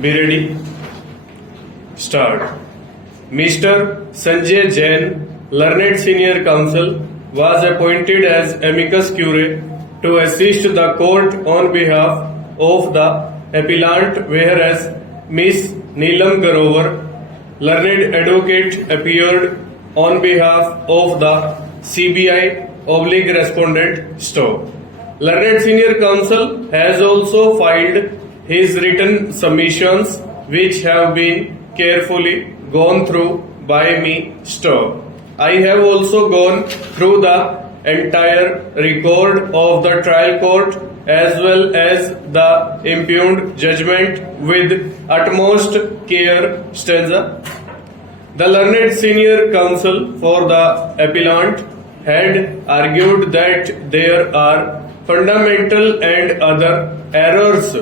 Be ready. Start. Mr. Sanjay Jain, Learned Senior Counsel, was appointed as amicus curiae to assist the court on behalf of the appellant, whereas Miss Neelam Grover, Learned Advocate, appeared on behalf of the CBI respondent Stowe. Learned Senior Counsel has also filed his written submissions, which have been carefully gone through by me, Stowe. I have also gone through the entire record of the trial court as well as the impugned judgment with utmost care. Stanza. The Learned Senior Counsel for the appellant had argued that there are fundamental and other errors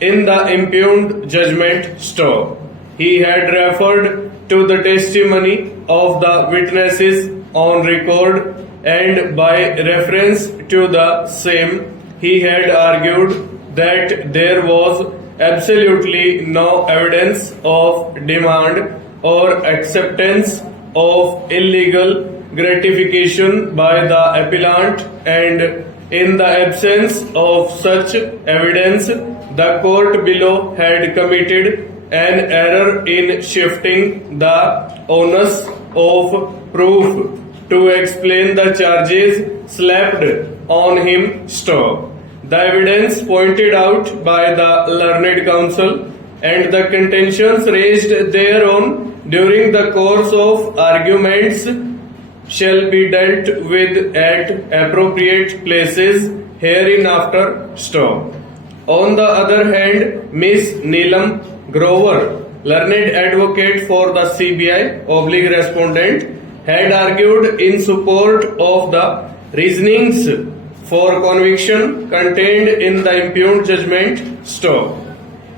in the impugned judgment. Stowe. He had referred to the testimony of the witnesses on record, and by reference to the same, he had argued that there was absolutely no evidence of demand or acceptance of illegal gratification by the appellant, and in the absence of such evidence, the court below had committed an error in shifting the onus of proof to explain the charges slapped on him. Stowe. The evidence pointed out by the Learned Counsel and the contentions raised thereon during the course of arguments shall be dealt with at appropriate places hereinafter. Stowe. On the other hand, Miss Neelam Grover, Learned Advocate for the CBI respondent, had argued in support of the reasonings for conviction contained in the impugned judgment. Stowe.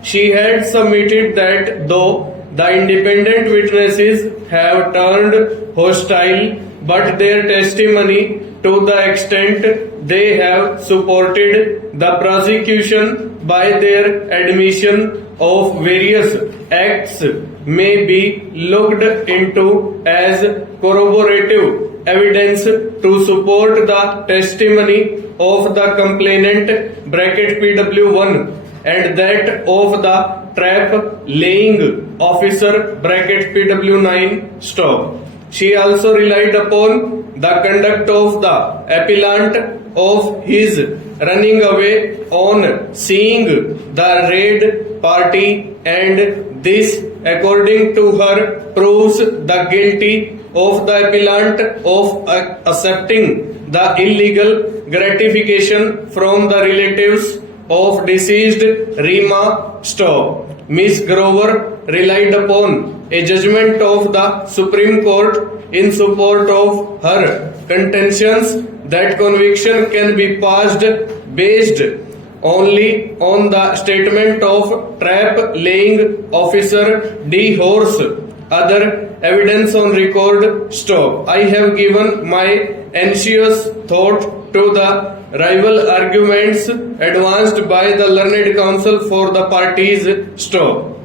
She had submitted that though the independent witnesses have turned hostile, but their testimony, to the extent they have supported the prosecution by their admission of various acts, may be looked into as corroborative evidence to support the testimony of the complainant (PW1) and that of the trap laying officer (PW9). Stowe. She also relied upon the conduct of the appellant of his running away on seeing the raid party, and this, according to her, proves the guilty of the appellant of accepting the illegal gratification from the relatives of deceased Rima Stowe. Miss Grover relied upon a judgment of the Supreme Court in support of her contentions that conviction can be passed based only on the statement of trap laying officer D. Horse. Other evidence on record. Stowe. I have given my anxious thought to the rival arguments advanced by the Learned Counsel for the parties. Stowe.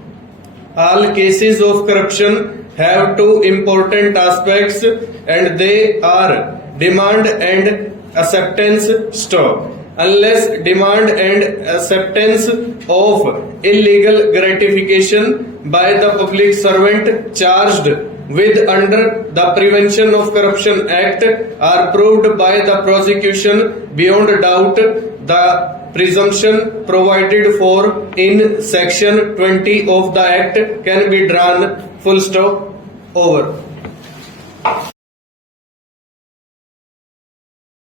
All cases of corruption have two important aspects, and they are demand and acceptance. Stowe. Unless demand and acceptance of illegal gratification by the public servant charged with under the Prevention of Corruption Act are proved by the prosecution beyond doubt, the presumption provided for in section 20 of the Act can be drawn. Full stop. Over.